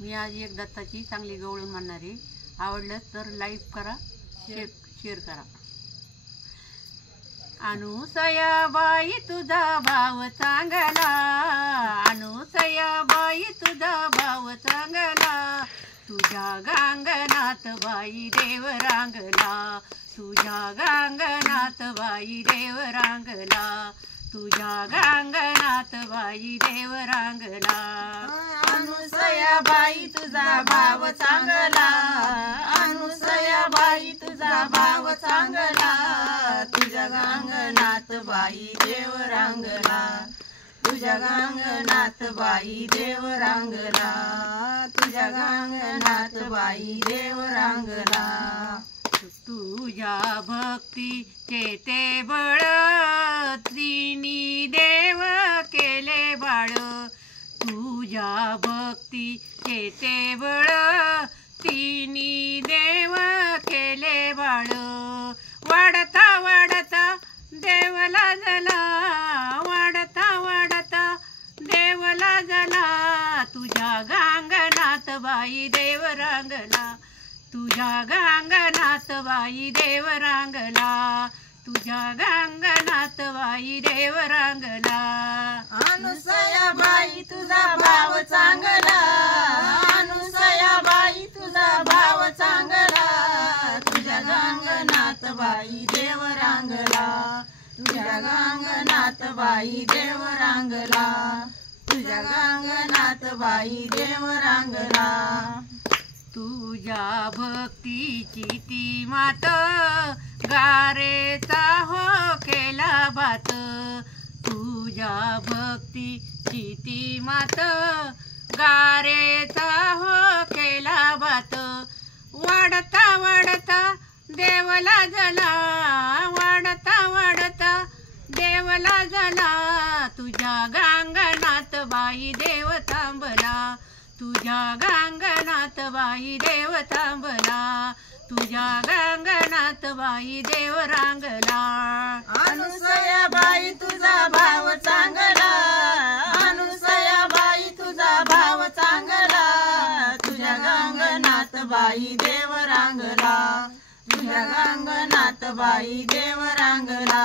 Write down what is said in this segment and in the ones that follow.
मी आज एक दत्ताची चांगली गवळण म्हणणारी. आवडलं तर लाईक करा, शेअर करा. अनुसयाबाई तुझा भाव चांगला, अनुसयाबाई तुझा भाव चांगला. तुझ्या गांगणात बाई देव रांगला, तुझ्या गांगणात बाई देव रांगला, तुझ्या गांगणात बाई देव रांगला. अनुसयाबाई तुझा भाव चांगला, अनुसयाबाई तुझा भाव चांगला. तुझ्या गांगणात बाई देव रांगला, तुझ्या गांगणात बाई देव रांगला, तुझ्या गांगणात बाई देव रांगला. तुझ्या भक्तीचे ते बळ तिनी देव केले बाळ, तुझ्या भक्तीचे ते बळ तिनी देव केले बाळ. वाढता वाढता देवला झाला, वाढता वाढता देवला झाला. तुझ्या गांगणात बाई देव रांगला, तुझ्या गांगणात बाई देव रांगला, तुझ्या गांगणात बाई देव रांगला. अनुसयाबाई तुझा भाव चांगला, अनुसयाबाई तुझा भाव चांगला. तुझ्या गांगणात बाई देव रांगला, तुझ्या गांगणात बाई देव रांगला, तुझ्या गांगणात बाई देव रांगला. तुझ्या भक्तीची ती मात गारेचा हो केला बात, तुझ्या भक्तीची ती मात गारेचा हो केला बात. वाढता वाढता देवला झाला, वाढता वाढता देवला झाला. तुझ्या गांगणात बाई देव थांबला, तुझ्या गांगणात बाई देव थांबला, तुझ्या गांगणात बाई देव रांगला. अनुसयाबाई तुझा भाव चांगला, अनुसयाबाई तुझा भाव चांगला. तुझ्या गांगणात बाई देव रांगला, तुझ्या गांगणात बाई देव रांगला,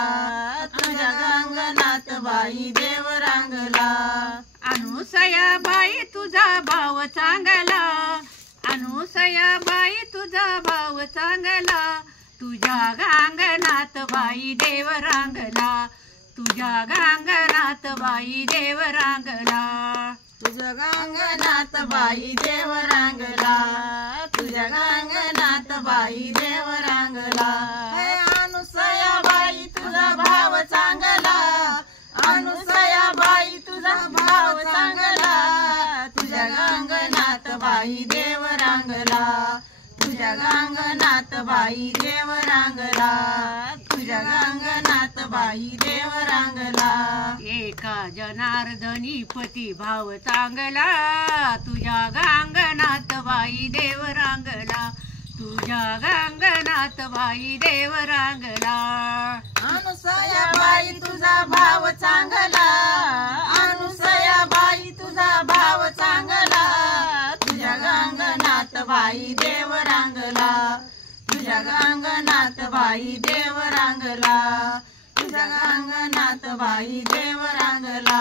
तुझ्या गांगणात बाई देव रांगला. अनुसयाबाई तुझा भाव चांगला, अनुसयाबाई तुझा भाव चांगला. तुझ्या गांगणात बाई देव रांगला, तुझ्या गांगणात बाई देव रांगला, तुझ्या गांगणात बाई देव रांगला, तुझ्या गांगणात बाई देव रांगला. अनुसयाबाई तुझा भाव चांगला, अनुसयाबाई तुझा भाव चांगला. तुझ्या गांगणात बाई देव रांगला, तुझ्या गांगणात बाई देव रांगला, तुझ्या गांगणात बाई देव रांगला. एका जनार्दनी पती भाव चांगला, तुझ्या गांगणात बाई देव रांगला, तुझ्या गांगणात बाई देव रांगला. अनुसयाबाई तुझा भाव चांगला, अनुसयाबाई तुझा भाव चांगला. तुझ्या गांगणात बाई देव रांगला, तुझ्या गांगणात बाई देव रांगला, तुझ्या गांगणात बाई देव रांगला.